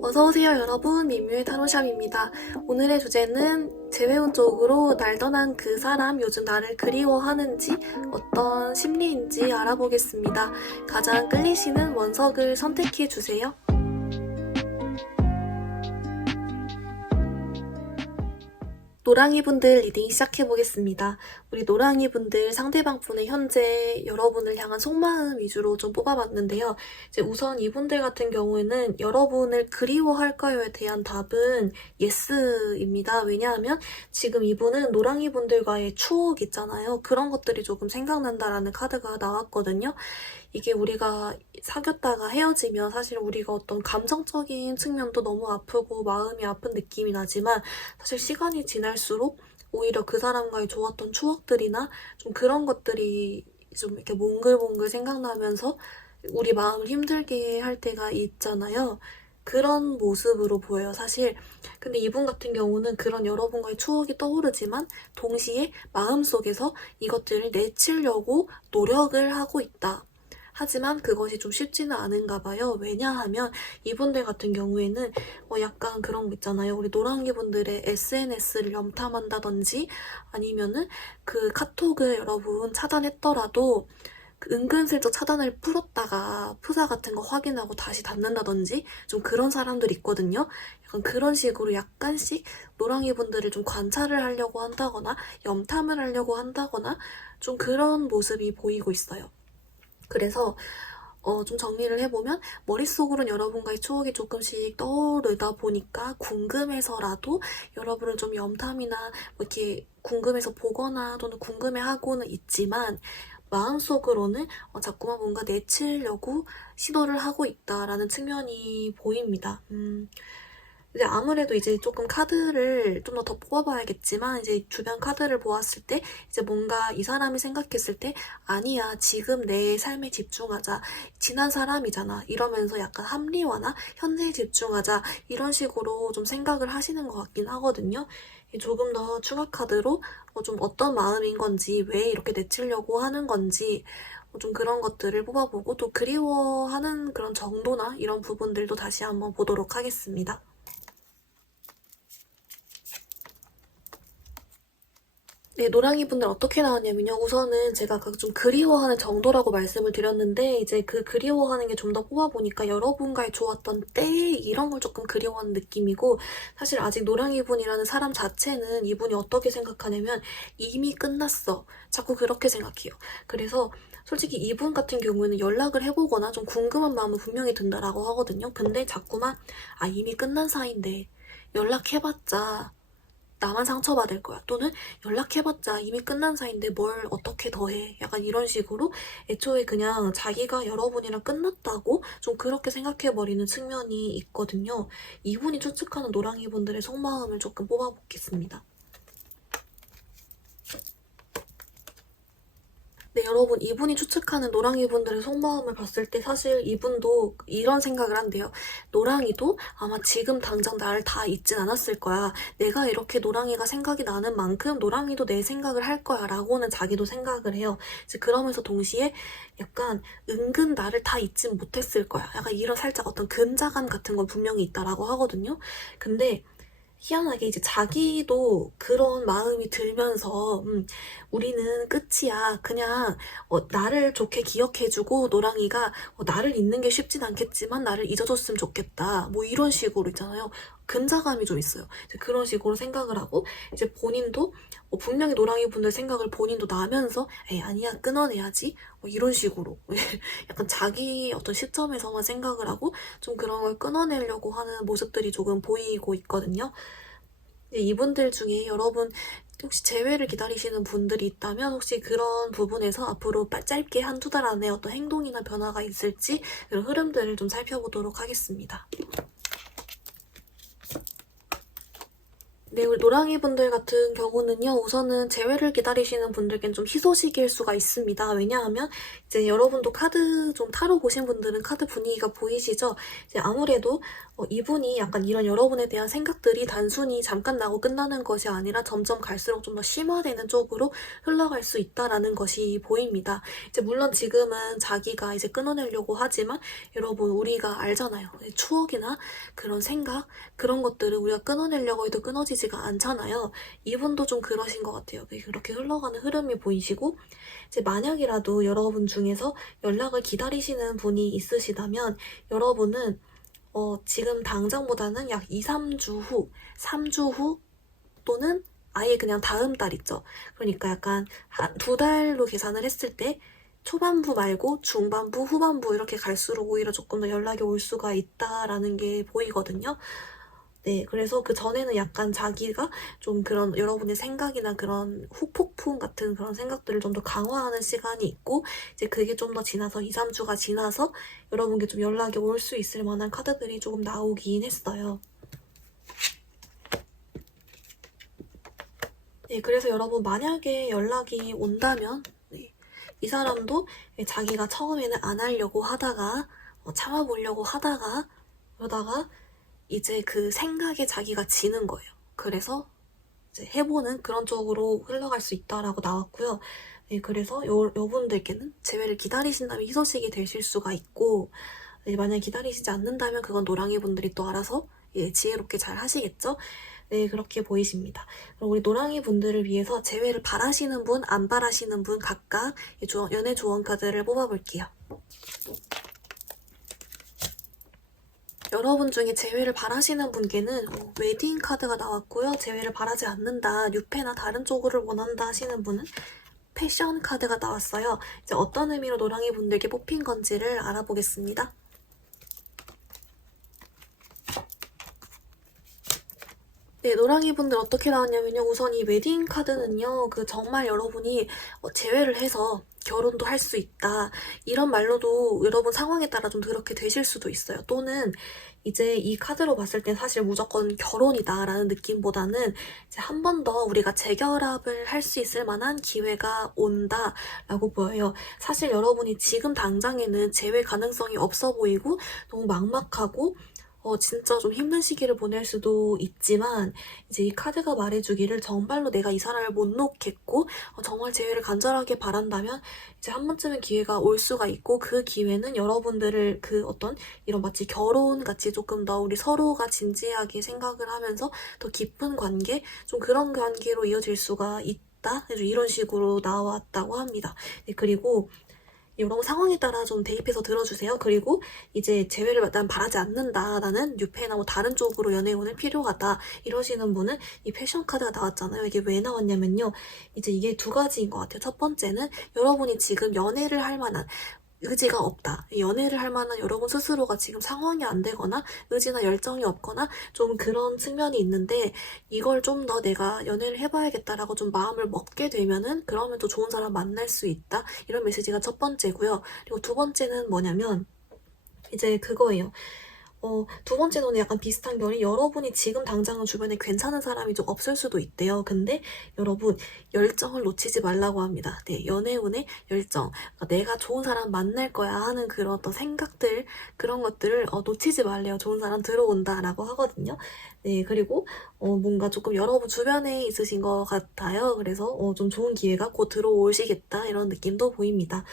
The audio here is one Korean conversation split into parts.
어서오세요 여러분, 민뮤의 타로샵입니다. 오늘의 주제는 재회운 쪽으로 날 떠난 그 사람 요즘 나를 그리워하는지 어떤 심리인지 알아보겠습니다. 가장 끌리시는 원석을 선택해주세요. 노랑이분들 리딩 시작해보겠습니다. 우리 노랑이분들 상대방분의 현재 여러분을 향한 속마음 위주로 좀 뽑아봤는데요. 이제 우선 이분들 같은 경우에는 여러분을 그리워할까요에 대한 답은 예스입니다. 왜냐하면 지금 이분은 노랑이분들과의 추억 있잖아요. 그런 것들이 조금 생각난다라는 카드가 나왔거든요. 이게 우리가 사귀었다가 헤어지면 사실 우리가 어떤 감정적인 측면도 너무 아프고 마음이 아픈 느낌이 나지만 사실 시간이 지날수록 오히려 그 사람과의 좋았던 추억들이나 좀 그런 것들이 좀 이렇게 몽글몽글 생각나면서 우리 마음을 힘들게 할 때가 있잖아요. 그런 모습으로 보여요, 사실. 근데 이분 같은 경우는 그런 여러분과의 추억이 떠오르지만 동시에 마음속에서 이것들을 내치려고 노력을 하고 있다. 하지만 그것이 좀 쉽지는 않은가 봐요. 왜냐하면 이분들 같은 경우에는 약간 그런 거 있잖아요. 우리 노랑이 분들의 SNS를 염탐한다든지 아니면은 그 카톡을 여러분 차단했더라도 그 은근슬쩍 차단을 풀었다가 프사 같은 거 확인하고 다시 닫는다든지 좀 그런 사람들 있거든요. 약간 그런 식으로 약간씩 노랑이 분들을 좀 관찰을 하려고 한다거나 염탐을 하려고 한다거나 좀 그런 모습이 보이고 있어요. 그래서 좀 정리를 해보면 머릿속으로는 여러분과의 추억이 조금씩 떠오르다 보니까 궁금해서라도 여러분을 좀 염탐이나 뭐 이렇게 궁금해서 보거나 또는 궁금해하고는 있지만 마음속으로는 자꾸만 뭔가 내치려고 시도를 하고 있다라는 측면이 보입니다. 이제 아무래도 이제 조금 카드를 좀 더 뽑아봐야겠지만 이제 주변 카드를 보았을 때 이제 뭔가 이 사람이 생각했을 때 아니야 지금 내 삶에 집중하자 지난 사람이잖아 이러면서 약간 합리화나 현재에 집중하자 이런 식으로 좀 생각을 하시는 것 같긴 하거든요. 조금 더 추가 카드로 좀 어떤 마음인 건지 왜 이렇게 내치려고 하는 건지 좀 그런 것들을 뽑아보고 또 그리워하는 그런 정도나 이런 부분들도 다시 한번 보도록 하겠습니다. 네, 노랑이 분들 어떻게 나왔냐면요. 우선은 제가 좀 그리워하는 정도라고 말씀을 드렸는데 이제 그 그리워하는 게 좀 더 뽑아보니까 여러분과의 좋았던 때 이런 걸 조금 그리워하는 느낌이고 사실 아직 노랑이 분이라는 사람 자체는 이분이 어떻게 생각하냐면 이미 끝났어. 자꾸 그렇게 생각해요. 그래서 솔직히 이분 같은 경우에는 연락을 해보거나 좀 궁금한 마음은 분명히 든다라고 하거든요. 근데 자꾸만 이미 끝난 사이인데 연락해봤자 나만 상처받을 거야. 또는 연락해봤자 이미 끝난 사이인데 뭘 어떻게 더 해. 약간 이런 식으로 애초에 그냥 자기가 여러분이랑 끝났다고 좀 그렇게 생각해버리는 측면이 있거든요. 이분이 추측하는 노랑이 분들의 속마음을 조금 뽑아보겠습니다. 네, 여러분, 이분이 추측하는 노랑이 분들의 속마음을 봤을 때 사실 이분도 이런 생각을 한대요. 노랑이도 아마 지금 당장 나를 다 잊진 않았을 거야. 내가 이렇게 노랑이가 생각이 나는 만큼 노랑이도 내 생각을 할 거야. 라고는 자기도 생각을 해요. 이제 그러면서 동시에 약간 은근 나를 다 잊진 못했을 거야. 약간 이런 살짝 어떤 근자감 같은 건 분명히 있다라고 하거든요. 근데 희한하게 이제 자기도 그런 마음이 들면서 우리는 끝이야. 그냥 나를 좋게 기억해주고 노랑이가 나를 잊는 게 쉽진 않겠지만 나를 잊어줬으면 좋겠다. 뭐 이런 식으로 있잖아요. 근자감이 좀 있어요. 이제 그런 식으로 생각을 하고 이제 본인도 분명히 노랑이 분들 생각을 본인도 나면서 에이 아니야 끊어내야지 뭐 이런 식으로 약간 자기 어떤 시점에서만 생각을 하고 좀 그런 걸 끊어내려고 하는 모습들이 조금 보이고 있거든요. 이분들 중에 여러분 혹시 재회를 기다리시는 분들이 있다면 혹시 그런 부분에서 앞으로 짧게 한두 달 안에 어떤 행동이나 변화가 있을지 그런 흐름들을 좀 살펴보도록 하겠습니다. 네, 우리 노랑이 분들 같은 경우는요, 우선은 재회를 기다리시는 분들께는 좀 희소식일 수가 있습니다. 왜냐하면, 이제 여러분도 카드 좀 타로 보신 분들은 카드 분위기가 보이시죠? 이제 아무래도 이분이 약간 이런 여러분에 대한 생각들이 단순히 잠깐 나고 끝나는 것이 아니라 점점 갈수록 좀 더 심화되는 쪽으로 흘러갈 수 있다라는 것이 보입니다. 이제 물론 지금은 자기가 이제 끊어내려고 하지만, 여러분, 우리가 알잖아요. 추억이나 그런 생각, 그런 것들을 우리가 끊어내려고 해도 끊어지지가 않잖아요. 이분도 좀 그러신 것 같아요. 그렇게 흘러가는 흐름이 보이시고, 이제 만약이라도 여러분 중에서 연락을 기다리시는 분이 있으시다면, 여러분은 지금 당장보다는 약 2, 3주 후, 3주 후 또는 아예 그냥 다음 달 있죠. 그러니까 약간 한 2달로 계산을 했을 때 초반부 말고 중반부, 후반부 이렇게 갈수록 오히려 조금 더 연락이 올 수가 있다라는 게 보이거든요. 네, 그래서 그 전에는 약간 자기가 좀 그런 여러분의 생각이나 그런 후폭풍 같은 그런 생각들을 좀 더 강화하는 시간이 있고, 이제 그게 좀 더 지나서 2, 3주가 지나서 여러분께 좀 연락이 올 수 있을 만한 카드들이 조금 나오긴 했어요. 네, 그래서 여러분 만약에 연락이 온다면, 네, 이 사람도 자기가 처음에는 안 하려고 하다가, 참아보려고 하다가, 그러다가 이제 그 생각에 자기가 지는 거예요. 그래서 이제 해보는 그런 쪽으로 흘러갈 수 있다라고 나왔고요. 네, 그래서 여분들께는 재회를 기다리신다면 희소식이 되실 수가 있고, 네, 만약에 기다리시지 않는다면 그건 노랑이 분들이 또 알아서 지혜롭게 잘 하시겠죠? 네, 그렇게 보이십니다. 그럼 우리 노랑이 분들을 위해서 재회를 바라시는 분, 안 바라시는 분 각각 연애 조언 카드를 뽑아볼게요. 여러분 중에 재회를 바라시는 분께는 웨딩 카드가 나왔고요. 재회를 바라지 않는다, 뉴페나 다른 쪽으로 원한다 하시는 분은 패션 카드가 나왔어요. 이제 어떤 의미로 노랑이 분들께 뽑힌 건지를 알아보겠습니다. 네, 노랑이 분들 어떻게 나왔냐면요. 우선 이 웨딩 카드는요, 정말 여러분이 재회를 해서 결혼도 할 수 있다. 이런 말로도 여러분 상황에 따라 좀 그렇게 되실 수도 있어요. 또는 이제 이 카드로 봤을 땐 사실 무조건 결혼이다라는 느낌보다는 이제 한 번 더 우리가 재결합을 할 수 있을 만한 기회가 온다라고 보여요. 사실 여러분이 지금 당장에는 재회 가능성이 없어 보이고 너무 막막하고 진짜 좀 힘든 시기를 보낼 수도 있지만, 이제 이 카드가 말해주기를 정말로 내가 이 사람을 못 놓겠고, 정말 재회를 간절하게 바란다면, 이제 한 번쯤은 기회가 올 수가 있고, 그 기회는 여러분들을 이런 마치 결혼같이 조금 더 우리 서로가 진지하게 생각을 하면서 더 깊은 관계, 좀 그런 관계로 이어질 수가 있다? 이런 식으로 나왔다고 합니다. 네, 그리고 여러 상황에 따라 좀 대입해서 들어주세요. 그리고 이제 재회를 난 바라지 않는다. 나는 뉴페나 뭐 다른 쪽으로 연애운을 필요하다. 이러시는 분은 이 패션 카드가 나왔잖아요. 이게 왜 나왔냐면요. 이제 이게 두 가지인 것 같아요. 첫 번째는 여러분이 지금 연애를 할 만한 의지가 없다. 연애를 할 만한 여러분 스스로가 지금 상황이 안 되거나 의지나 열정이 없거나 좀 그런 측면이 있는데, 이걸 좀 더 내가 연애를 해봐야겠다라고 좀 마음을 먹게 되면은 그러면 또 좋은 사람 만날 수 있다. 이런 메시지가 첫 번째고요. 그리고 두 번째는 뭐냐면 이제 그거예요. 두 번째는 약간 비슷한 결이, 여러분이 지금 당장은 주변에 괜찮은 사람이 좀 없을 수도 있대요. 근데 여러분, 열정을 놓치지 말라고 합니다. 네, 연애운의 열정. 그러니까 내가 좋은 사람 만날 거야 하는 그런 어떤 생각들, 그런 것들을 놓치지 말래요. 좋은 사람 들어온다라고 하거든요. 네, 그리고 뭔가 조금 여러분 주변에 있으신 것 같아요. 그래서 좀 좋은 기회가 곧 들어오시겠다, 이런 느낌도 보입니다.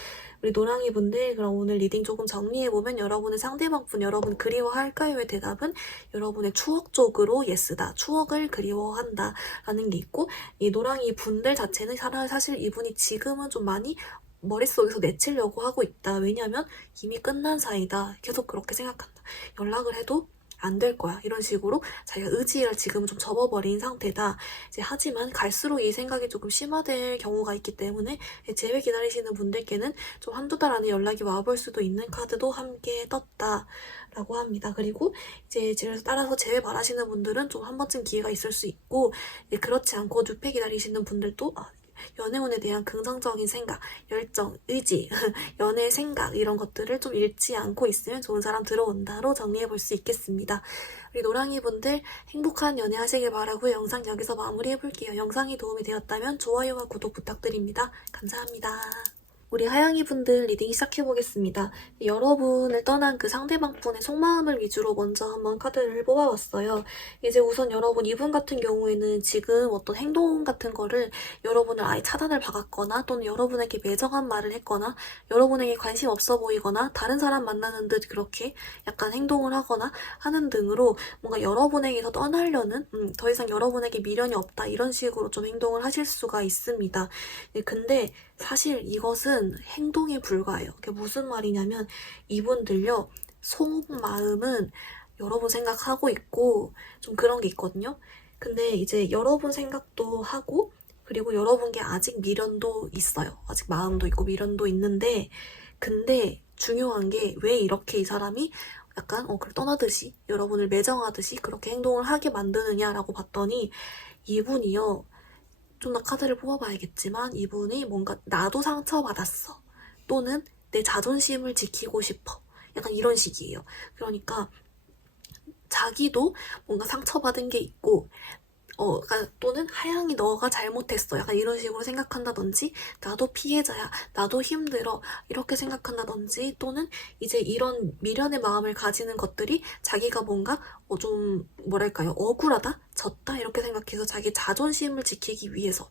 우리 노랑이 분들, 그럼 오늘 리딩 조금 정리해보면, 여러분의 상대방분 여러분 그리워할까요의 대답은 여러분의 추억 쪽으로 예스다. 추억을 그리워한다 라는 게 있고, 이 노랑이 분들 자체는 사실 이분이 지금은 좀 많이 머릿속에서 내치려고 하고 있다. 왜냐면 이미 끝난 사이다. 계속 그렇게 생각한다. 연락을 해도 안 될 거야. 이런 식으로 자기가 의지를 지금 좀 접어버린 상태다. 이제 하지만 갈수록 이 생각이 조금 심화될 경우가 있기 때문에 재회 기다리시는 분들께는 좀 한두 달 안에 연락이 와볼 수도 있는 카드도 함께 떴다라고 합니다. 그리고 이제 따라서 재회 바라시는 분들은 좀 한 번쯤 기회가 있을 수 있고, 그렇지 않고 뉴페 기다리시는 분들도 연애운에 대한 긍정적인 생각, 열정, 의지, 연애 생각 이런 것들을 좀 잃지 않고 있으면 좋은 사람 들어온다로 정리해볼 수 있겠습니다. 우리 노랑이분들 행복한 연애 하시길 바라고 영상 여기서 마무리해볼게요. 영상이 도움이 되었다면 좋아요와 구독 부탁드립니다. 감사합니다. 우리 하양이분들 리딩 시작해보겠습니다. 여러분을 떠난 그 상대방분의 속마음을 위주로 먼저 한번 카드를 뽑아봤어요. 이제 우선 여러분 이분 같은 경우에는 지금 어떤 행동 같은 거를 여러분을 아예 차단을 박았거나 또는 여러분에게 매정한 말을 했거나 여러분에게 관심 없어 보이거나 다른 사람 만나는 듯 그렇게 약간 행동을 하거나 하는 등으로 뭔가 여러분에게서 떠나려는 더 이상 여러분에게 미련이 없다 이런 식으로 좀 행동을 하실 수가 있습니다. 근데 사실 이것은 행동에 불과해요. 그게 무슨 말이냐면 이분들요 속마음은 여러분 생각하고 있고 좀 그런 게 있거든요. 근데 이제 여러분 생각도 하고 그리고 여러분께 아직 미련도 있어요. 아직 마음도 있고 미련도 있는데 근데 중요한 게 왜 이렇게 이 사람이 약간 그걸 떠나듯이 여러분을 매정하듯이 그렇게 행동을 하게 만드느냐라고 봤더니 이분이요 좀 더 카드를 뽑아봐야겠지만 이분이 뭔가 나도 상처받았어 또는 내 자존심을 지키고 싶어 약간 이런 식이에요. 그러니까 자기도 뭔가 상처받은 게 있고 그러니까 또는 하양이 너가 잘못했어 약간 이런 식으로 생각한다든지 나도 피해자야 나도 힘들어 이렇게 생각한다든지 또는 이제 이런 미련의 마음을 가지는 것들이 자기가 뭔가 좀 뭐랄까요 억울하다 졌다 이렇게 생각해서 자기 자존심을 지키기 위해서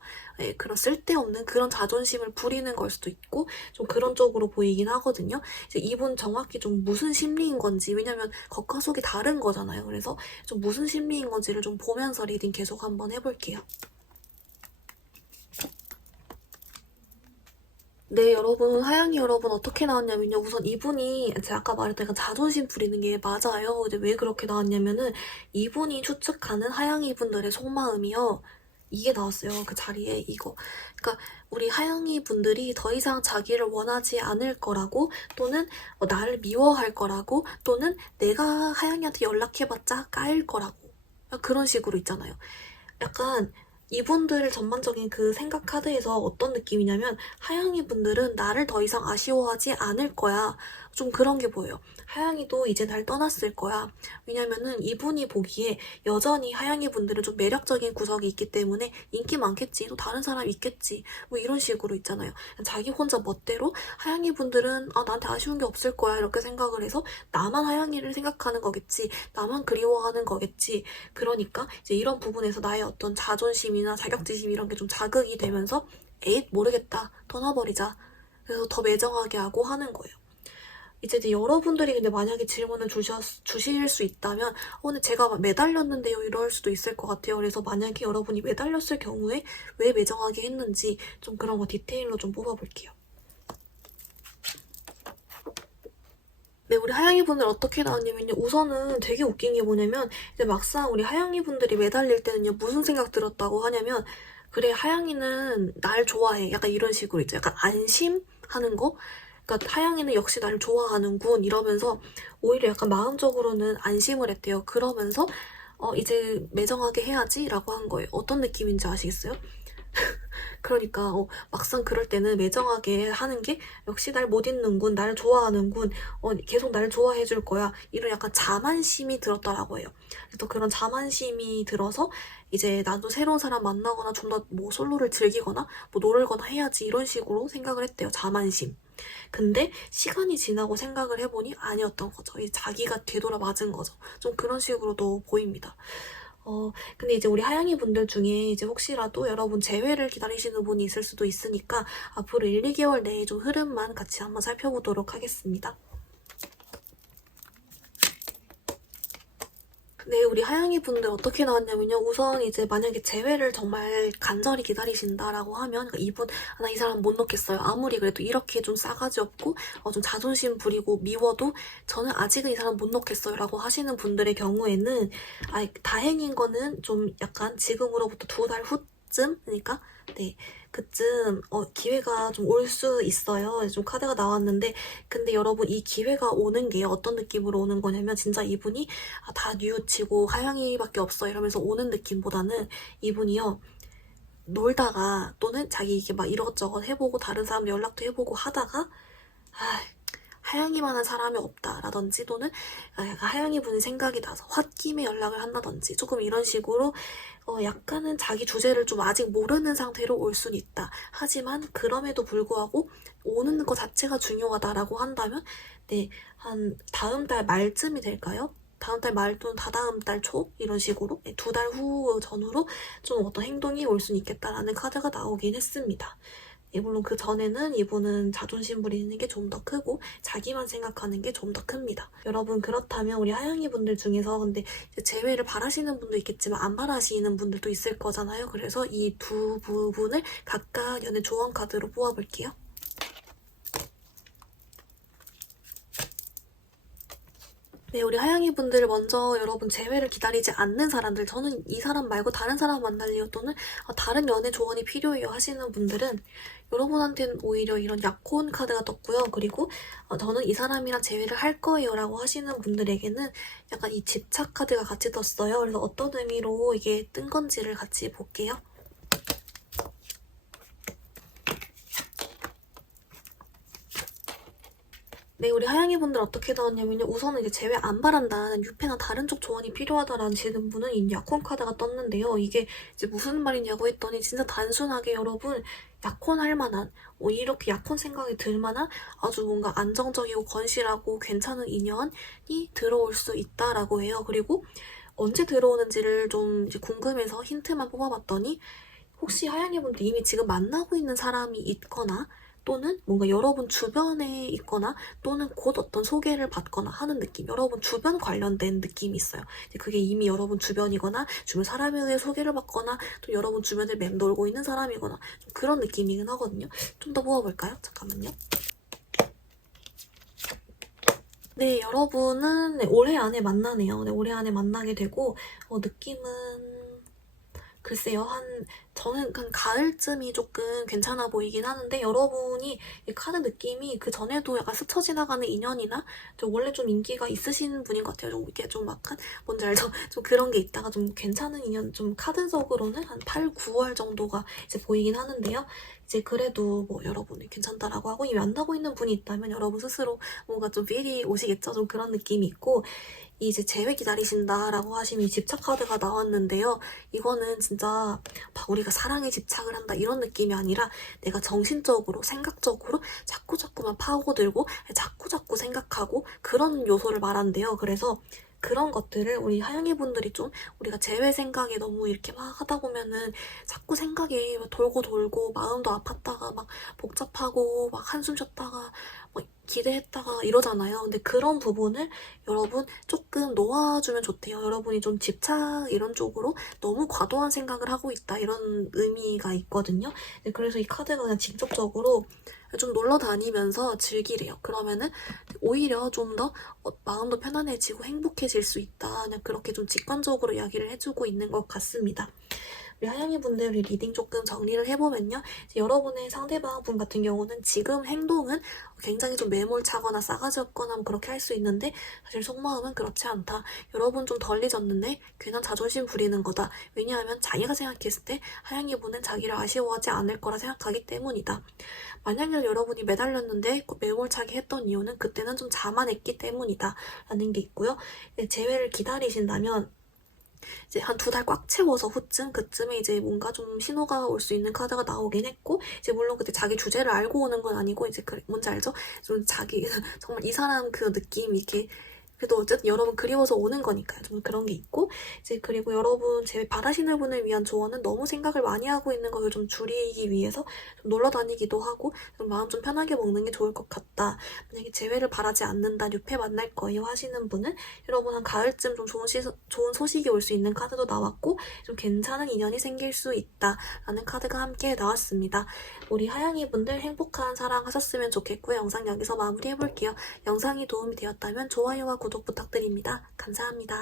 그런 쓸데없는 그런 자존심을 부리는 걸 수도 있고 좀 그런 쪽으로 보이긴 하거든요. 이제 이분 정확히 좀 무슨 심리인 건지 왜냐면 겉과 속이 다른 거잖아요. 그래서 좀 무슨 심리인 건지를 좀 보면서 리딩 계속 한번 해볼게요. 네, 여러분, 하양이 여러분 어떻게 나왔냐면요. 우선 이분이 제가 아까 말했던 약간 자존심 부리는 게 맞아요. 근데 왜 그렇게 나왔냐면은 이분이 추측하는 하양이 분들의 속마음이요. 이게 나왔어요. 그 자리에 이거. 그러니까 우리 하양이 분들이 더 이상 자기를 원하지 않을 거라고 또는 나를 미워할 거라고 또는 내가 하양이한테 연락해봤자 까일 거라고 그런 식으로 있잖아요. 약간 이분들 전반적인 그 생각 카드에서 어떤 느낌이냐면 하양이 분들은 나를 더 이상 아쉬워하지 않을 거야. 좀 그런 게 보여요. 하양이도 이제 날 떠났을 거야. 왜냐면은 이분이 보기에 여전히 하양이 분들은 좀 매력적인 구석이 있기 때문에 인기 많겠지. 또 다른 사람 있겠지. 뭐 이런 식으로 있잖아요. 자기 혼자 멋대로 하양이 분들은 나한테 아쉬운 게 없을 거야. 이렇게 생각을 해서 나만 하양이를 생각하는 거겠지. 나만 그리워하는 거겠지. 그러니까 이제 이런 부분에서 나의 어떤 자존심이나 자격지심 이런 게 좀 자극이 되면서 에잇 모르겠다. 떠나버리자. 그래서 더 매정하게 하고 하는 거예요. 이제 여러분들이 근데 만약에 질문을 주실 수 있다면 근데 제가 매달렸는데요 이럴 수도 있을 것 같아요. 그래서 만약에 여러분이 매달렸을 경우에 왜 매정하게 했는지 좀 그런 거 디테일로 좀 뽑아볼게요. 네, 우리 하양이 분들 어떻게 나왔냐면요. 우선은 되게 웃긴 게 뭐냐면 이제 막상 우리 하양이 분들이 매달릴 때는요 무슨 생각 들었다고 하냐면 그래 하양이는 날 좋아해 약간 이런 식으로 있죠. 약간 안심하는 거. 그러니까 하양이는 역시 나를 좋아하는군 이러면서 오히려 약간 마음적으로는 안심을 했대요. 그러면서 이제 매정하게 해야지 라고 한 거예요. 어떤 느낌인지 아시겠어요? 그러니까 막상 그럴 때는 매정하게 하는 게 역시 날 못 잊는군, 날 좋아하는군, 계속 날 좋아해줄 거야 이런 약간 자만심이 들었다라고 해요. 또 그런 자만심이 들어서 이제 나도 새로운 사람 만나거나 좀 더 뭐 솔로를 즐기거나 뭐 놀거나 해야지 이런 식으로 생각을 했대요. 자만심. 근데 시간이 지나고 생각을 해보니 아니었던 거죠. 자기가 되돌아 맞은 거죠. 좀 그런 식으로도 보입니다. 근데 이제 우리 하양이 분들 중에 이제 혹시라도 여러분 재회를 기다리시는 분이 있을 수도 있으니까 앞으로 1, 2개월 내에 좀 흐름만 같이 한번 살펴보도록 하겠습니다. 네, 우리 하양이 분들 어떻게 나왔냐면요. 우선 이제 만약에 재회를 정말 간절히 기다리신다라고 하면 이분, 나 이 사람 못 놓겠어요. 아무리 그래도 이렇게 좀 싸가지 없고 좀 자존심 부리고 미워도 저는 아직은 이 사람 못 놓겠어요 라고 하시는 분들의 경우에는 다행인 거는 좀 약간 지금으로부터 2달 후쯤? 그러니까 네, 그쯤 기회가 좀 올 수 있어요. 좀 카드가 나왔는데 근데 여러분 이 기회가 오는 게 어떤 느낌으로 오는 거냐면 진짜 이분이 다 뉘우치고 하양이밖에 없어 이러면서 오는 느낌보다는 이분이요 놀다가 또는 자기 이게 막 이것저것 해보고 다른 사람 연락도 해보고 하다가 하영이만한 사람이 없다라든지 또는 약간 하영이 분이 생각이 나서 홧김에 연락을 한다든지 조금 이런 식으로 약간은 자기 주제를 좀 아직 모르는 상태로 올 수는 있다. 하지만 그럼에도 불구하고 오는 것 자체가 중요하다라고 한다면 네, 한 다음 달 말쯤이 될까요? 다음 달 말 또는 다다음 달 초 이런 식으로 2달 후 전후로 좀 어떤 행동이 올 수는 있겠다라는 카드가 나오긴 했습니다. 물론 그 전에는 이분은 자존심 부리는 게 좀 더 크고 자기만 생각하는 게 좀 더 큽니다. 여러분 그렇다면 우리 하영이 분들 중에서 근데 재회를 바라시는 분도 있겠지만 안 바라시는 분들도 있을 거잖아요. 그래서 이 두 부분을 각각 연애 조언 카드로 뽑아볼게요. 네, 우리 하영이 분들 먼저 여러분 재회를 기다리지 않는 사람들, 저는 이 사람 말고 다른 사람 만날래요 또는 다른 연애 조언이 필요해요 하시는 분들은 여러분한테는 오히려 이런 약혼 카드가 떴고요. 그리고 저는 이 사람이랑 재회를 할 거예요 라고 하시는 분들에게는 약간 이 집착 카드가 같이 떴어요. 그래서 어떤 의미로 이게 뜬 건지를 같이 볼게요. 네, 우리 하영이 분들 어떻게 나왔냐면요. 우선은 이제 재회 안 바란다, 유패나 다른 쪽 조언이 필요하다라는 질문은 이 약혼 카드가 떴는데요. 이게 이제 무슨 말이냐고 했더니 진짜 단순하게 여러분 약혼할 만한, 이렇게 약혼 생각이 들 만한 아주 뭔가 안정적이고 건실하고 괜찮은 인연이 들어올 수 있다라고 해요. 그리고 언제 들어오는지를 좀 이제 궁금해서 힌트만 뽑아봤더니 혹시 하영이 분들 이미 지금 만나고 있는 사람이 있거나 또는 뭔가 여러분 주변에 있거나 또는 곧 어떤 소개를 받거나 하는 느낌, 여러분 주변 관련된 느낌이 있어요. 그게 이미 여러분 주변이거나 주변 사람에 의해 소개를 받거나 또 여러분 주변에 맴돌고 있는 사람이거나 좀 그런 느낌이긴 하거든요. 좀 더 뽑아볼까요? 잠깐만요. 네, 여러분은 올해 안에 만나네요. 네, 올해 안에 만나게 되고 느낌은 글쎄요, 저는 한 가을쯤이 조금 괜찮아 보이긴 하는데, 여러분이 이 카드 느낌이 그 전에도 약간 스쳐 지나가는 인연이나, 원래 좀 인기가 있으신 분인 것 같아요. 좀 이렇게 좀 약간, 뭔지 알죠? 좀 그런 게 있다가 좀 괜찮은 인연, 좀 카드적으로는 한 8, 9월 정도가 이제 보이긴 하는데요. 이제 그래도 뭐 여러분이 괜찮다라고 하고, 이미 만나고 있는 분이 있다면 여러분 스스로 뭔가 좀 미리 오시겠죠? 좀 그런 느낌이 있고, 이제 재회 기다리신다라고 하시면 이 집착 카드가 나왔는데요. 이거는 진짜 막 우리가 사랑에 집착을 한다 이런 느낌이 아니라 내가 정신적으로 생각적으로 자꾸자꾸만 파고들고 자꾸자꾸 생각하고 그런 요소를 말한대요. 그래서 그런 것들을 우리 하영이 분들이 좀 우리가 재회 생각에 너무 이렇게 막 하다 보면은 자꾸 생각이 돌고 돌고 마음도 아팠다가 막 복잡하고 막 한숨 쉬었다가 막 기대했다가 이러잖아요. 근데 그런 부분을 여러분 조금 놓아주면 좋대요. 여러분이 좀 집착 이런 쪽으로 너무 과도한 생각을 하고 있다 이런 의미가 있거든요. 그래서 이 카드가 그냥 직접적으로 좀 놀러 다니면서 즐기래요. 그러면은 오히려 좀 더 마음도 편안해지고 행복해질 수 있다. 그냥 그렇게 좀 직관적으로 이야기를 해주고 있는 것 같습니다. 우리 하영이 분들 리딩 조금 정리를 해보면요. 여러분의 상대방 분 같은 경우는 지금 행동은 굉장히 좀 매몰차거나 싸가지 없거나 뭐 그렇게 할 수 있는데 사실 속마음은 그렇지 않다. 여러분 좀 덜 잊었는데 괜한 자존심 부리는 거다. 왜냐하면 자기가 생각했을 때 하영이 분은 자기를 아쉬워하지 않을 거라 생각하기 때문이다. 만약에 여러분이 매달렸는데 매몰차게 했던 이유는 그때는 좀 자만했기 때문이다. 라는 게 있고요. 재회를 기다리신다면 이제 한 2달 꽉 채워서 그쯤에 이제 뭔가 좀 신호가 올 수 있는 카드가 나오긴 했고, 이제 물론 그때 자기 주제를 알고 오는 건 아니고, 이제 뭔지 알죠? 좀 자기, 정말 이 사람 그 느낌, 이렇게, 그래도 어쨌든 여러분 그리워서 오는 거니까요. 좀 그런 게 있고, 이제 그리고 여러분 제 바라시는 분을 위한 조언은 너무 생각을 많이 하고 있는 걸 좀 줄이기 위해서 좀 놀러 다니기도 하고, 좀 마음 좀 편하게 먹는 게 좋을 것 같다. 만약에 재회를 바라지 않는다, 뉴페 만날 거예요 하시는 분은 여러분 한 가을쯤 좀 좋은 소식이 올 수 있는 카드도 나왔고, 좀 괜찮은 인연이 생길 수 있다. 라는 카드가 함께 나왔습니다. 우리 하영이 분들 행복한 사랑 하셨으면 좋겠고요. 영상 여기서 마무리해볼게요. 영상이 도움이 되었다면 좋아요와 구독 부탁드립니다. 감사합니다.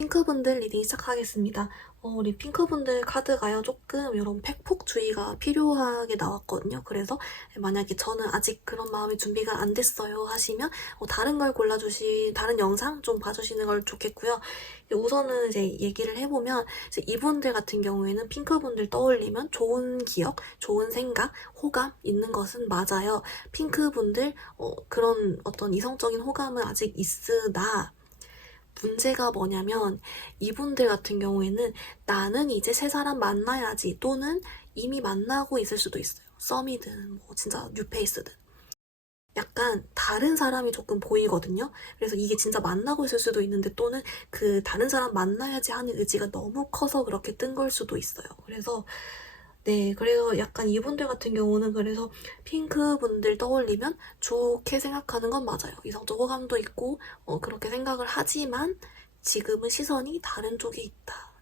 핑크분들 리딩 시작하겠습니다. 우리 핑크분들 카드가요, 조금 이런 팩폭주의가 필요하게 나왔거든요. 그래서 만약에 저는 아직 그런 마음의 준비가 안 됐어요 하시면 다른 걸 다른 영상 좀 봐주시는 걸 좋겠고요. 우선은 이제 얘기를 해보면 이제 이분들 같은 경우에는 핑크분들 떠올리면 좋은 기억, 좋은 생각, 호감 있는 것은 맞아요. 핑크분들 그런 어떤 이성적인 호감은 아직 있으나 문제가 뭐냐면 이분들 같은 경우에는 나는 이제 새 사람 만나야지 또는 이미 만나고 있을 수도 있어요. 썸이든 뭐 진짜 뉴페이스든. 약간 다른 사람이 조금 보이거든요. 그래서 이게 진짜 만나고 있을 수도 있는데 또는 그 다른 사람 만나야지 하는 의지가 너무 커서 그렇게 뜬 걸 수도 있어요. 그래서 그래서 약간 이분들 같은 경우는 그래서 핑크 분들 떠올리면 좋게 생각하는 건 맞아요. 이성적 호감도 있고 그렇게 생각을 하지만 지금은 시선이 다른 쪽에 있다.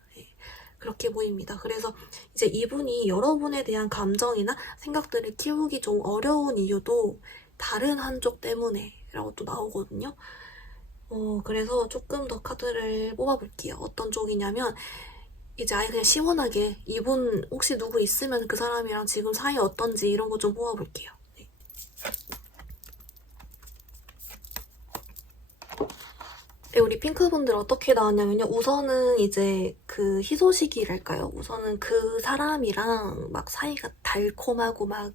그렇게 보입니다. 그래서 이제 이분이 여러분에 대한 감정이나 생각들을 키우기 좀 어려운 이유도 다른 한쪽 때문에 라고 또 나오거든요. 그래서 조금 더 카드를 뽑아볼게요. 어떤 쪽이냐면 이제 아예 그냥 시원하게 이분 혹시 누구 있으면 그 사람이랑 지금 사이 어떤지 이런 거 좀 뽑아볼게요. 네. 네, 우리 핑크분들 어떻게 나왔냐면요. 우선은 이제 그 희소식이랄까요? 우선은 그 사람이랑 막 사이가 달콤하고 막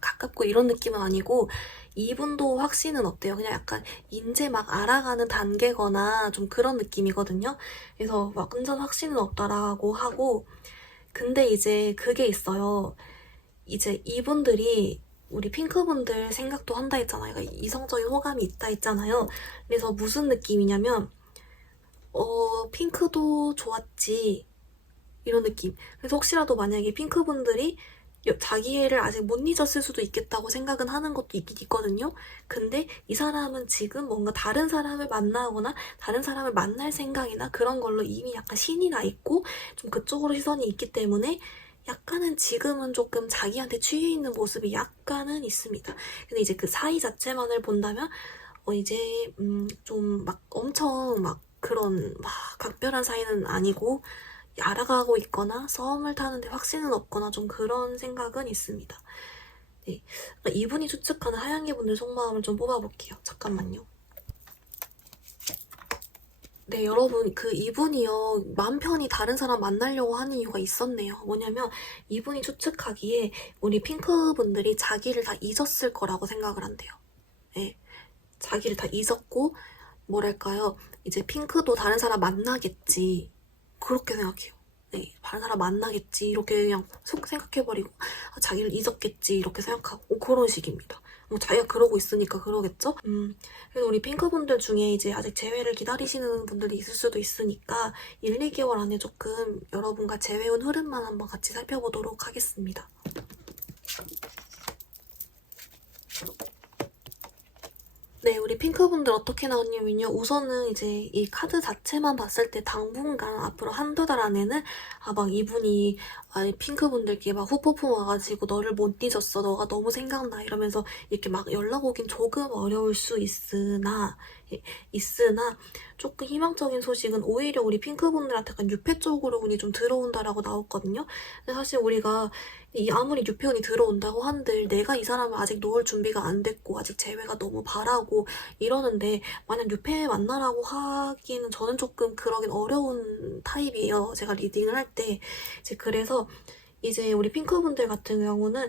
가깝고 이런 느낌은 아니고 이분도 확신은 없대요. 그냥 약간 이제 막 알아가는 단계거나 좀 그런 느낌이거든요. 그래서 막 완전 확신은 없다라고 하고 근데 이제 그게 있어요. 이제 이분들이 우리 핑크분들 생각도 한다 했잖아요. 그러니까 이성적인 호감이 있다 했잖아요. 그래서 무슨 느낌이냐면 핑크도 좋았지 이런 느낌. 그래서 혹시라도 만약에 핑크분들이 자기 애를 아직 못 잊었을 수도 있겠다고 생각은 하는 것도 있긴 있거든요. 근데 이 사람은 지금 뭔가 다른 사람을 만나거나 다른 사람을 만날 생각이나 그런 걸로 이미 약간 신이 나 있고 좀 그쪽으로 시선이 있기 때문에 약간은 지금은 조금 자기한테 취해 있는 모습이 약간은 있습니다. 근데 이제 그 사이 자체만을 본다면 이제 좀 막 엄청 막 그런 막 각별한 사이는 아니고 알아가고 있거나 썸을 타는데 확신은 없거나 좀 그런 생각은 있습니다. 네, 이분이 추측하는 하양이 분들 속마음을 좀 뽑아볼게요. 잠깐만요. 네, 여러분, 이분이요, 맘 편히 다른 사람 만나려고 하는 이유가 있었네요. 뭐냐면, 이분이 추측하기에 우리 핑크분들이 자기를 다 잊었을 거라고 생각을 한대요. 네, 자기를 다 잊었고, 뭐랄까요, 이제 핑크도 다른 사람 만나겠지. 그렇게 생각해요. 네, 다른 사람 만나겠지. 이렇게 그냥 속 생각해버리고, 자기를 잊었겠지. 이렇게 생각하고, 그런 식입니다. 뭐 자기가 그러고 있으니까 그러겠죠? 그래서 우리 핑크분들 중에 이제 아직 재회를 기다리시는 분들이 있을 수도 있으니까 1, 2개월 안에 조금 여러분과 재회운 흐름만 한번 같이 살펴보도록 하겠습니다. 네, 우리 핑크분들 어떻게 나왔냐면요. 우선은 이제 이 카드 자체만 봤을 때 당분간 앞으로 한두 달 안에는 막 이분이 핑크분들께 막 후폭풍 와가지고 너를 못 잊었어. 너가 너무 생각나. 이러면서 이렇게 막 연락 오긴 조금 어려울 수 있으나 조금 희망적인 소식은 오히려 우리 핑크분들한테 약간 유패 쪽으로 운이 좀 들어온다라고 나왔거든요. 근데 사실 우리가 아무리 유패운이 들어온다고 한들 내가 이 사람을 아직 놓을 준비가 안 됐고 아직 재회가 너무 바라고 이러는데 만약 유패 만나라고 하기는 저는 조금 그러긴 어려운 타입이에요. 제가 리딩을 할 때 이제 그래서 이제 우리 핑크분들 같은 경우는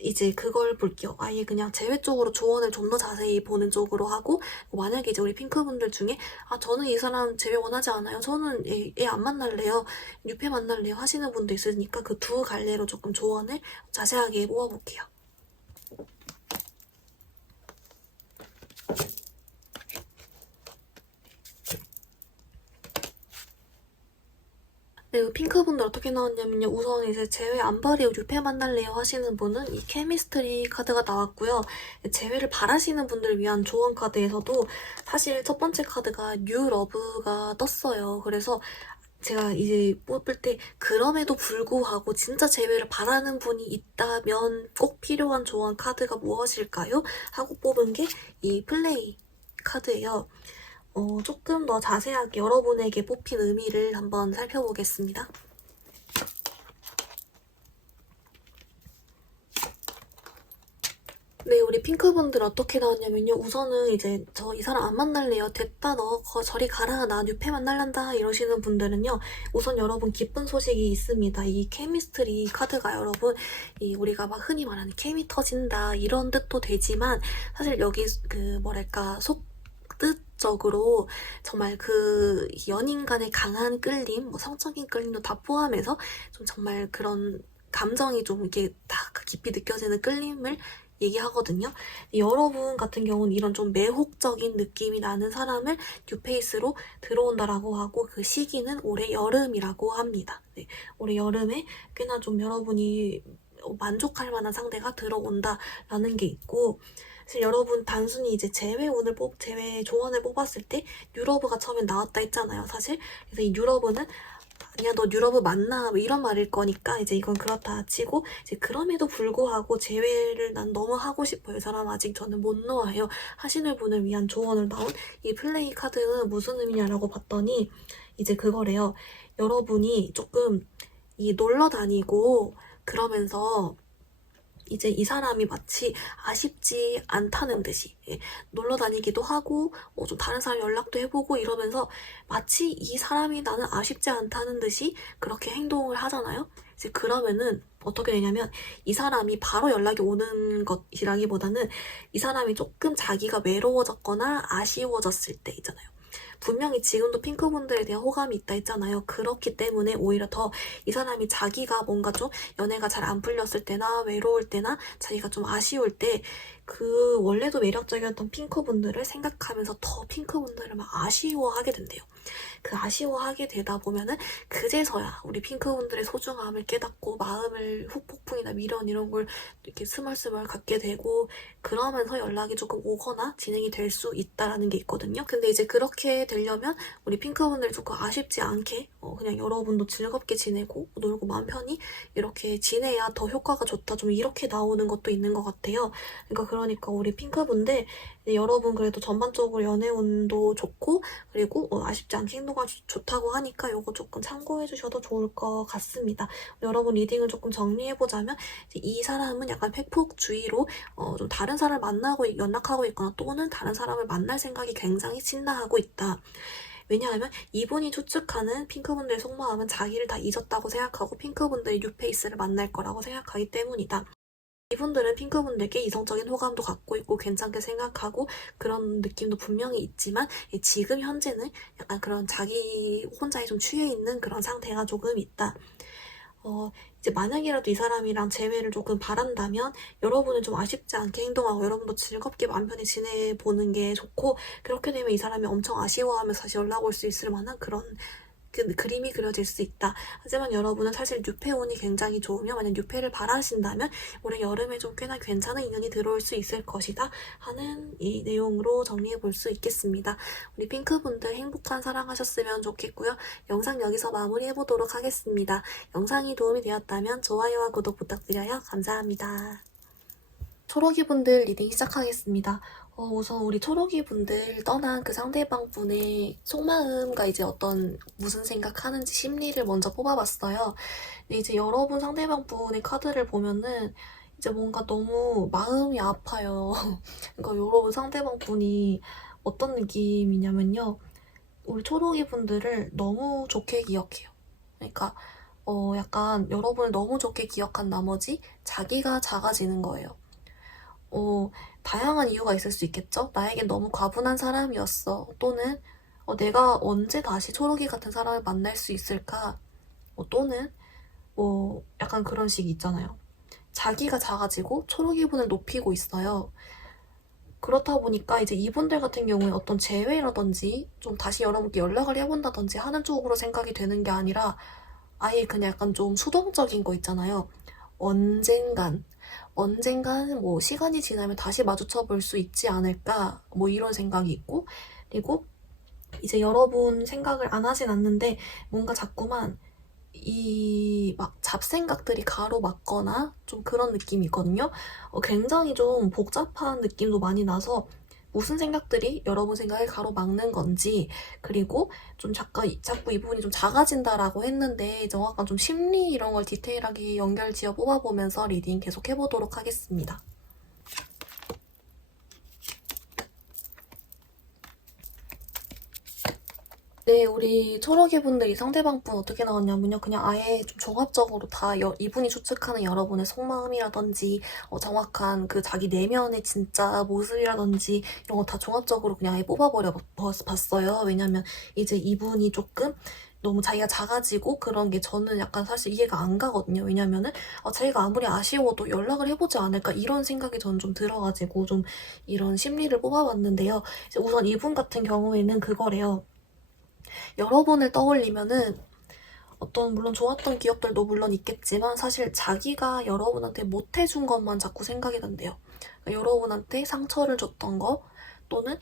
이제 그걸 볼게요. 아예 그냥 재회 쪽으로 조언을 좀 더 자세히 보는 쪽으로 하고 만약에 이제 우리 핑크분들 중에 저는 이 사람 재회 원하지 않아요. 저는 얘 안 만날래요. 유패 만날래요 하시는 분도 있으니까 그 두 갈래로 조금 조언을 자세하게 모아볼게요. 네, 핑크분들 어떻게 나왔냐면요. 우선 이제 재회 안 바래요, 유패 만날래요 하시는 분은 이 케미스트리 카드가 나왔고요. 재회를 바라시는 분들을 위한 조언 카드에서도 사실 첫 번째 카드가 뉴 러브가 떴어요. 그래서 제가 이제 뽑을 때 그럼에도 불구하고 진짜 재회를 바라는 분이 있다면 꼭 필요한 조언 카드가 무엇일까요? 하고 뽑은 게 이 플레이 카드예요. 조금 더 자세하게 여러분에게 뽑힌 의미를 한번 살펴보겠습니다. 네, 우리 핑크분들 어떻게 나왔냐면요. 우선은 이제 저 이 사람 안 만날래요. 됐다, 너 저리 가라. 나 뉴페 만날란다. 이러시는 분들은요. 우선 여러분 기쁜 소식이 있습니다. 이 케미스트리 카드가 여러분 우리가 막 흔히 말하는 케미 터진다 이런 뜻도 되지만 사실 여기 그 뭐랄까 뜻적으로 정말 그 연인 간의 강한 끌림, 뭐 성적인 끌림도 다 포함해서 좀 정말 그런 감정이 좀 이렇게 다 깊이 느껴지는 끌림을 얘기하거든요. 여러분 같은 경우는 이런 좀 매혹적인 느낌이 나는 사람을 뉴페이스로 들어온다라고 하고 그 시기는 올해 여름이라고 합니다. 네, 올해 여름에 꽤나 좀 여러분이 만족할 만한 상대가 들어온다라는 게 있고 사실 여러분 단순히 이제 제외 조언을 뽑았을 때 유러브가 처음에 나왔다 했잖아요. 사실 그래서 이 유러브는 아니야 너 유러브 맞나 뭐 이런 말일 거니까 이제 이건 그렇다 치고 이제 그럼에도 불구하고 제외를 난 너무 하고 싶어요. 이 사람 아직 저는 못 놓아요. 하시는 분을 위한 조언을 나온 이 플레이 카드는 무슨 의미냐라고 봤더니 이제 그거래요. 여러분이 조금 놀러 다니고 그러면서 이제 이 사람이 마치 아쉽지 않다는 듯이 놀러 다니기도 하고 좀 다른 사람 연락도 해보고 이러면서 마치 이 사람이 나는 아쉽지 않다는 듯이 그렇게 행동을 하잖아요. 이제 그러면은 어떻게 되냐면 이 사람이 바로 연락이 오는 것이라기보다는 이 사람이 조금 자기가 외로워졌거나 아쉬워졌을 때 있잖아요. 분명히 지금도 핑크분들에 대한 호감이 있다 했잖아요. 그렇기 때문에 오히려 더 이 사람이 자기가 뭔가 좀 연애가 잘 안 풀렸을 때나 외로울 때나 자기가 좀 아쉬울 때 그 원래도 매력적이었던 핑크분들을 생각하면서 더 핑크분들을 막 아쉬워하게 된대요. 그 아쉬워하게 되다 보면은 그제서야 우리 핑크분들의 소중함을 깨닫고 마음을 후폭풍이나 미련 이런 걸 이렇게 스멀스멀 갖게 되고 그러면서 연락이 조금 오거나 진행이 될 수 있다라는 게 있거든요. 근데 이제 그렇게 되려면 우리 핑크분들이 조금 아쉽지 않게 그냥 여러분도 즐겁게 지내고 놀고 마음 편히 이렇게 지내야 더 효과가 좋다 좀 이렇게 나오는 것도 있는 것 같아요. 그러니까 우리 핑크분들 여러분 그래도 전반적으로 연애운도 좋고 그리고 아쉽지 않게 행동가 좋다고 하니까 이거 조금 참고해주셔도 좋을 것 같습니다. 여러분 리딩을 조금 정리해보자면 이 사람은 약간 팩폭주의로 좀 다른 사람을 만나고 연락하고 있거나 또는 다른 사람을 만날 생각이 굉장히 신나하고 있다. 왜냐하면 이분이 추측하는 핑크분들의 속마음은 자기를 다 잊었다고 생각하고 핑크분들의 뉴페이스를 만날 거라고 생각하기 때문이다. 이분들은 핑크분들께 이성적인 호감도 갖고 있고 괜찮게 생각하고 그런 느낌도 분명히 있지만 지금 현재는 약간 그런 자기 혼자에 좀 취해있는 그런 상태가 조금 있다. 이제 만약이라도 이 사람이랑 재회를 조금 바란다면 여러분은 좀 아쉽지 않게 행동하고 여러분도 즐겁게 마음 편히 지내보는 게 좋고 그렇게 되면 이 사람이 엄청 아쉬워하면서 다시 연락 올 수 있을 만한 그런 그림이 그려질 수 있다. 하지만 여러분은 사실 뉴페운이 굉장히 좋으며 만약 뉴페를 바라신다면 올해 여름에 좀 꽤나 괜찮은 인연이 들어올 수 있을 것이다 하는 이 내용으로 정리해 볼 수 있겠습니다. 우리 핑크분들 행복한 사랑하셨으면 좋겠고요. 영상 여기서 마무리해 보도록 하겠습니다. 영상이 도움이 되었다면 좋아요와 구독 부탁드려요. 감사합니다. 초록이분들 리딩 시작하겠습니다. 우선 우리 초록이분들 떠난 그 상대방분의 속마음과 이제 무슨 생각하는지 심리를 먼저 뽑아봤어요. 근데 이제 여러분 상대방분의 카드를 보면은 이제 뭔가 너무 마음이 아파요. 그러니까 여러분 상대방분이 어떤 느낌이냐면요. 우리 초록이분들을 너무 좋게 기억해요. 그러니까 약간 여러분을 너무 좋게 기억한 나머지 자기가 작아지는 거예요. 다양한 이유가 있을 수 있겠죠? 나에겐 너무 과분한 사람이었어. 또는 내가 언제 다시 초록이 같은 사람을 만날 수 있을까? 또는 약간 그런 식 있잖아요. 자기가 작아지고 초록이분을 높이고 있어요. 그렇다 보니까 이제 이분들 같은 경우에 어떤 재회라든지 좀 다시 여러분께 연락을 해본다든지 하는 쪽으로 생각이 되는 게 아니라 아예 그냥 약간 좀 수동적인 거 있잖아요. 언젠간 뭐 시간이 지나면 다시 마주쳐 볼 수 있지 않을까 뭐 이런 생각이 있고 그리고 이제 여러분 생각을 안 하진 않는데 뭔가 자꾸만 막 잡생각들이 가로막거나 좀 그런 느낌이 있거든요. 굉장히 좀 복잡한 느낌도 많이 나서 무슨 생각들이 여러분 생각을 가로막는 건지, 그리고 좀 자꾸 이 부분이 좀 작아진다라고 했는데 정확한 좀 심리 이런 걸 디테일하게 연결지어 뽑아보면서 리딩 계속 해보도록 하겠습니다. 네, 우리 초록이 분들이 상대방 분 어떻게 나왔냐면요. 그냥 아예 좀 종합적으로 다 이분이 추측하는 여러분의 속마음이라든지 정확한 그 자기 내면의 진짜 모습이라든지 이런 거 다 종합적으로 그냥 아예 뽑아버려 봤어요. 왜냐면 이제 이분이 조금 너무 자기가 작아지고 그런 게 저는 약간 사실 이해가 안 가거든요. 왜냐면은 자기가 아무리 아쉬워도 연락을 해보지 않을까 이런 생각이 저는 좀 들어가지고 좀 이런 심리를 뽑아봤는데요. 이제 우선 이분 같은 경우에는 그거래요. 여러분을 떠올리면은 물론 좋았던 기억들도 물론 있겠지만 사실 자기가 여러분한테 못해준 것만 자꾸 생각이 난대요. 그러니까 여러분한테 상처를 줬던 거 또는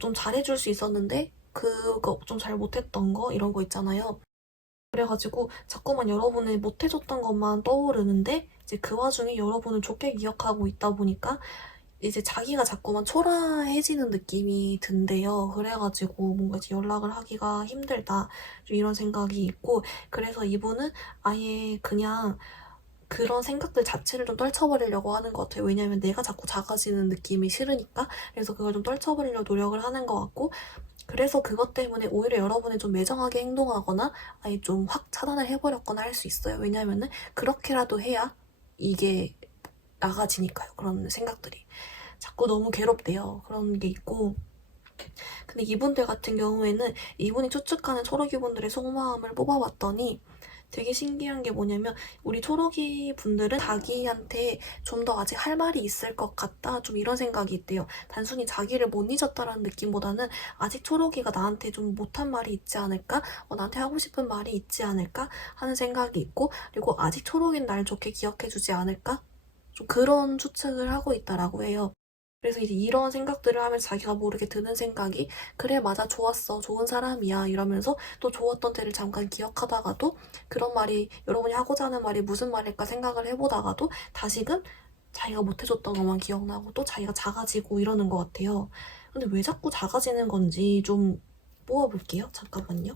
좀 잘해줄 수 있었는데 그거 좀 잘 못했던 거 이런 거 있잖아요. 그래가지고 자꾸만 여러분을 못해줬던 것만 떠오르는데 이제 그 와중에 여러분을 좋게 기억하고 있다 보니까 이제 자기가 자꾸만 초라해지는 느낌이 든대요. 그래가지고 뭔가 이제 연락을 하기가 힘들다. 좀 이런 생각이 있고, 그래서 이분은 아예 그냥 그런 생각들 자체를 좀 떨쳐버리려고 하는 것 같아요. 왜냐면 내가 자꾸 작아지는 느낌이 싫으니까. 그래서 그걸 좀 떨쳐버리려고 노력을 하는 것 같고, 그래서 그것 때문에 오히려 여러분이 좀 매정하게 행동하거나 아예 좀 확 차단을 해버렸거나 할 수 있어요. 왜냐면은 그렇게라도 해야 이게 나가지니까요. 그런 생각들이. 자꾸 너무 괴롭대요. 그런 게 있고. 근데 이분들 같은 경우에는 이분이 추측하는 초록이 분들의 속마음을 뽑아봤더니 되게 신기한 게 뭐냐면 우리 초록이 분들은 자기한테 좀 더 아직 할 말이 있을 것 같다. 좀 이런 생각이 있대요. 단순히 자기를 못 잊었다라는 느낌보다는 아직 초록이가 나한테 좀 못한 말이 있지 않을까? 나한테 하고 싶은 말이 있지 않을까? 하는 생각이 있고 그리고 아직 초록이는 날 좋게 기억해주지 않을까? 좀 그런 추측을 하고 있다라고 해요. 그래서 이제 이런 생각들을 하면서 자기가 모르게 드는 생각이 그래 맞아 좋았어 좋은 사람이야 이러면서 또 좋았던 때를 잠깐 기억하다가도 그런 말이 여러분이 하고자 하는 말이 무슨 말일까 생각을 해보다가도 다시금 자기가 못해줬던 것만 기억나고 또 자기가 작아지고 이러는 것 같아요. 근데 왜 자꾸 작아지는 건지 좀 뽑아볼게요. 잠깐만요.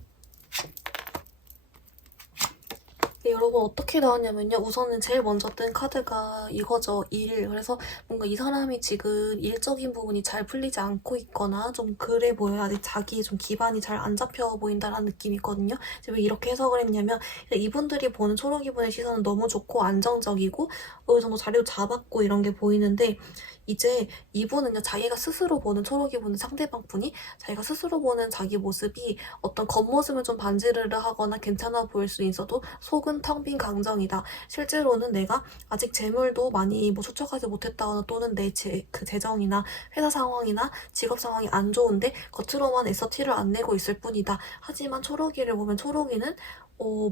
네, 여러분 어떻게 나왔냐면요. 우선은 제일 먼저 뜬 카드가 이거죠. 일. 그래서 뭔가 이 사람이 지금 일적인 부분이 잘 풀리지 않고 있거나 좀 그래 보여요. 아직 자기 좀 기반이 잘 안 잡혀 보인다는 느낌이 있거든요. 제가 왜 이렇게 해석을 했냐면 이분들이 보는 초록이분의 시선은 너무 좋고 안정적이고 어느 정도 자리도 잡았고 이런 게 보이는데 이제 이분은요. 자기가 스스로 보는 초록이분은 상대방 분이 자기가 스스로 보는 자기 모습이 어떤 겉모습은 좀 반지르르 하거나 괜찮아 보일 수 있어도 속은 텅 빈 강정이다. 실제로는 내가 아직 재물도 많이 뭐 축적하지 못했다거나 또는 내 그 재정이나 회사 상황이나 직업 상황이 안 좋은데 겉으로만 애써 티를 안 내고 있을 뿐이다. 하지만 초록이를 보면 초록이는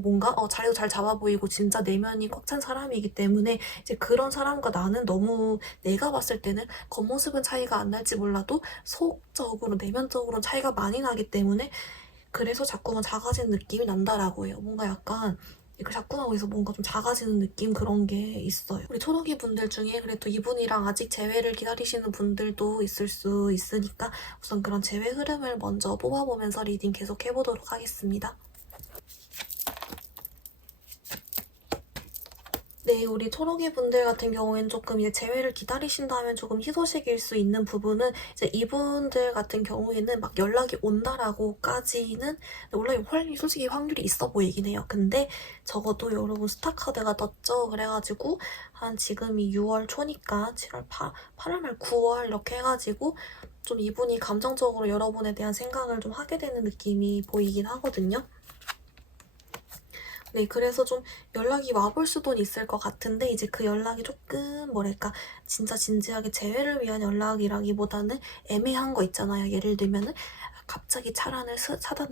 뭔가 자리도 잘 잡아 보이고 진짜 내면이 꽉 찬 사람이기 때문에 이제 그런 사람과 나는 너무 내가 봤을 때는 겉모습은 차이가 안 날지 몰라도 속적으로 내면적으로는 차이가 많이 나기 때문에 그래서 자꾸만 작아지는 느낌이 난다라고 해요. 뭔가 약간 이거 자꾸만 거기서 뭔가 좀 작아지는 느낌 그런 게 있어요. 우리 초록이 분들 중에 그래도 이분이랑 아직 재회를 기다리시는 분들도 있을 수 있으니까 우선 그런 재회 흐름을 먼저 뽑아보면서 리딩 계속 해보도록 하겠습니다. 네, 우리 초록이 분들 같은 경우에는 조금 이제 재회를 기다리신다면 조금 희소식일 수 있는 부분은 이제 이분들 같은 경우에는 막 연락이 온다라고까지는 물론 솔직히 확률이 있어 보이긴 해요. 근데 적어도 여러분 스타카드가 떴죠. 그래가지고 한 지금이 6월 초니까 7월 8월 말 9월 이렇게 해가지고 좀 이분이 감정적으로 여러분에 대한 생각을 좀 하게 되는 느낌이 보이긴 하거든요. 네, 그래서 좀 연락이 와볼 수도 있을 것 같은데 이제 그 연락이 조금 뭐랄까 진짜 진지하게 재회를 위한 연락이라기보다는 애매한 거 있잖아요. 예를 들면은 갑자기 차단을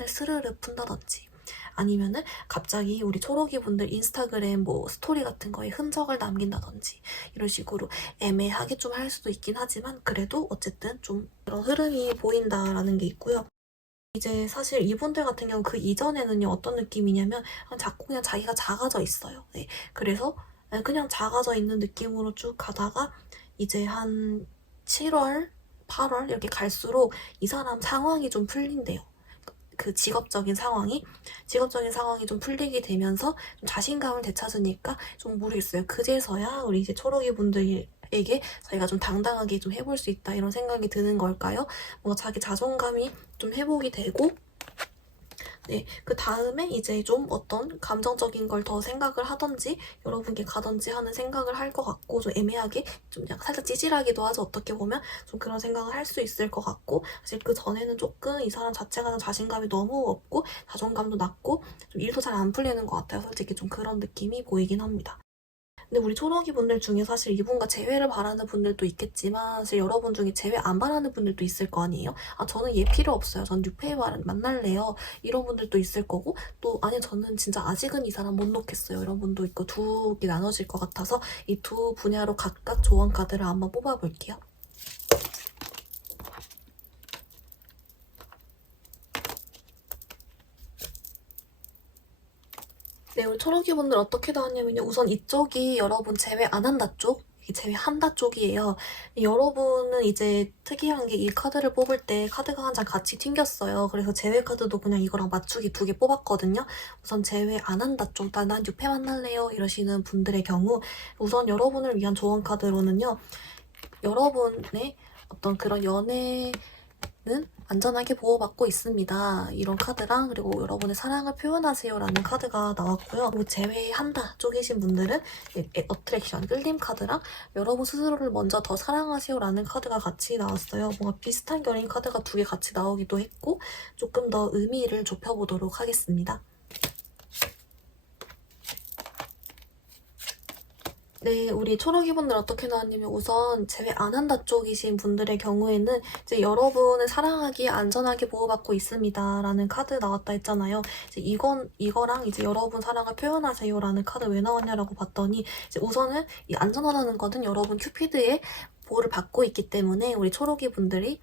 스르르 푼다든지 아니면은 갑자기 우리 초록이 분들 인스타그램 뭐 스토리 같은 거에 흔적을 남긴다든지 이런 식으로 애매하게 좀 할 수도 있긴 하지만 그래도 어쨌든 좀 그런 흐름이 보인다라는 게 있고요. 이제 사실 이분들 같은 경우 그 이전에는요 어떤 느낌이냐면 자꾸 그냥 자기가 작아져 있어요. 네. 그래서 그냥 작아져 있는 느낌으로 쭉 가다가 이제 한 7월 8월 이렇게 갈수록 이 사람 상황이 좀 풀린대요. 그 직업적인 상황이 좀 풀리게 되면서 좀 자신감을 되찾으니까 좀 모르겠어요. 그제서야 우리 이제 초록이 분들에게 저희가 좀 당당하게 좀 해볼 수 있다 이런 생각이 드는 걸까요? 뭔가 자기 자존감이 좀 회복이 되고 네, 그 다음에 이제 좀 어떤 감정적인 걸 더 생각을 하던지 여러분께 가던지 하는 생각을 할 것 같고 좀 애매하게 좀 약간 살짝 찌질하기도 하죠. 어떻게 보면 좀 그런 생각을 할 수 있을 것 같고 사실 그 전에는 조금 이 사람 자체가 좀 자신감이 너무 없고 자존감도 낮고 좀 일도 잘 안 풀리는 것 같아요. 솔직히 좀 그런 느낌이 보이긴 합니다. 근데 우리 초록이 분들 중에 사실 이분과 재회를 바라는 분들도 있겠지만 사실 여러분 중에 재회 안 바라는 분들도 있을 거 아니에요? 아 저는 얘 필요 없어요. 전 뉴페이 만날래요. 이런 분들도 있을 거고 또 아니 저는 진짜 아직은 이 사람 못 놓겠어요. 이런 분도 있고 두 개 나눠질 것 같아서 이 두 분야로 각각 조언 카드를 한번 뽑아볼게요. 네, 우리 초록이 분들 어떻게 나왔냐면요. 우선 이쪽이 여러분 제외 안 한다 쪽, 이게 제외한다 쪽이에요. 여러분은 이제 특이한 게 이 카드를 뽑을 때 카드가 한 장 같이 튕겼어요. 그래서 제외 카드도 그냥 이거랑 맞추기 2개 뽑았거든요. 우선 제외 안 한다 쪽, 난 뉴페 만날래요 이러시는 분들의 경우 우선 여러분을 위한 조언 카드로는요. 여러분의 어떤 그런 연애 는 안전하게 보호받고 있습니다. 이런 카드랑 그리고 여러분의 사랑을 표현하세요라는 카드가 나왔고요. 그리고 제외한다 쪽이신 분들은 어트랙션, 끌림 카드랑 여러분 스스로를 먼저 더 사랑하세요라는 카드가 같이 나왔어요. 뭔가 비슷한 결인 카드가 2개 같이 나오기도 했고 조금 더 의미를 좁혀보도록 하겠습니다. 네, 우리 초록이 분들 어떻게 나왔냐면 우선 제외 안 한다 쪽이신 분들의 경우에는 이제 여러분을 사랑하기에 안전하게 보호받고 있습니다. 라는 카드 나왔다 했잖아요. 이제 이거랑 이제 여러분 사랑을 표현하세요. 라는 카드 왜 나왔냐라고 봤더니 이제 우선은 이 안전하다는 거는 여러분 큐피드의 보호를 받고 있기 때문에 우리 초록이 분들이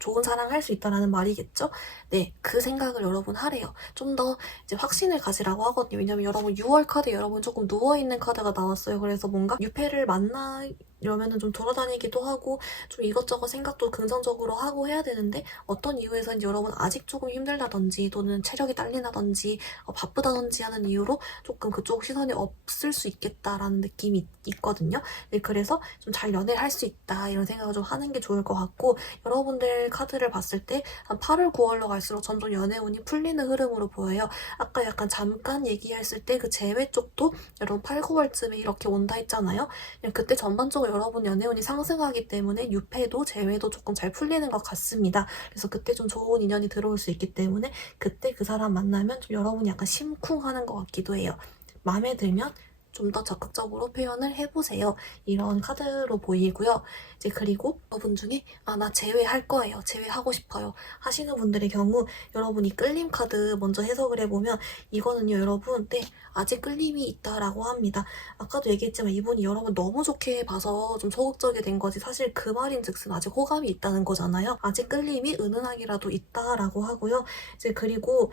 좋은 사랑할 수 있다라는 말이겠죠? 네, 그 생각을 여러분 하래요. 좀 더 이제 확신을 가지라고 하거든요. 왜냐면 여러분 6월 카드 여러분 조금 누워있는 카드가 나왔어요. 그래서 뭔가 유패를 만나려면은 좀 돌아다니기도 하고 좀 이것저것 생각도 긍정적으로 하고 해야 되는데 어떤 이유에서인지 여러분 아직 조금 힘들다든지 또는 체력이 딸린다든지 바쁘다든지 하는 이유로 조금 그쪽 시선이 없을 수 있겠다라는 느낌이 있거든요. 네, 그래서 좀 잘 연애를 할 수 있다 이런 생각을 좀 하는 게 좋을 것 같고 여러분들 카드를 봤을 때 한 8월, 9월로 갈수록 점점 연애운이 풀리는 흐름으로 보여요. 아까 약간 잠깐 얘기했을 때 그 재회 쪽도 여러분 8, 9월쯤에 이렇게 온다 했잖아요. 그때 전반적으로 여러분 연애운이 상승하기 때문에 유패도 재회도 조금 잘 풀리는 것 같습니다. 그래서 그때 좀 좋은 인연이 들어올 수 있기 때문에 그때 그 사람 만나면 좀 여러분이 약간 심쿵하는 것 같기도 해요. 마음에 들면 좀 더 적극적으로 표현을 해보세요. 이런 카드로 보이고요. 이제 그리고 여러분 중에 나 제외할 거예요. 제외하고 싶어요. 하시는 분들의 경우 여러분이 끌림 카드 먼저 해석을 해보면 이거는요 여러분 아직 끌림이 있다라고 합니다. 아까도 얘기했지만 이분이 여러분 너무 좋게 봐서 좀 소극적이 된 거지 사실 그 말인즉슨 아직 호감이 있다는 거잖아요. 아직 끌림이 은은하게라도 있다라고 하고요. 이제 그리고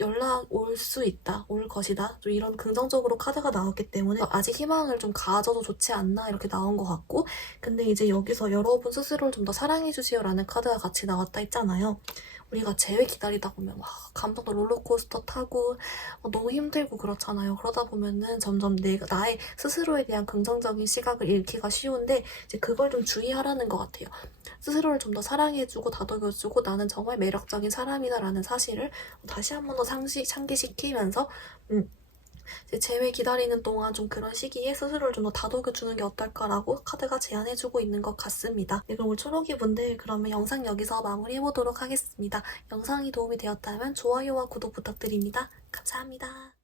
연락 올 수 있다, 올 것이다. 좀 이런 긍정적으로 카드가 나왔기 때문에 아직 희망을 좀 가져도 좋지 않나 이렇게 나온 것 같고 근데 이제 여기서 여러분 스스로를 좀 더 사랑해주세요라는 카드가 같이 나왔다 했잖아요. 우리가 재회 기다리다 보면 막 감정도 롤러코스터 타고 너무 힘들고 그렇잖아요. 그러다 보면은 점점 나의 스스로에 대한 긍정적인 시각을 잃기가 쉬운데 이제 그걸 좀 주의하라는 것 같아요. 스스로를 좀 더 사랑해주고 다독여주고 나는 정말 매력적인 사람이다라는 사실을 다시 한 번 더 상기시키면서 재회 기다리는 동안 좀 그런 시기에 스스로를 좀 더 다독여주는 게 어떨까라고 카드가 제안해주고 있는 것 같습니다. 네, 그럼 우리 초록이 분들 그러면 영상 여기서 마무리해보도록 하겠습니다. 영상이 도움이 되었다면 좋아요와 구독 부탁드립니다. 감사합니다.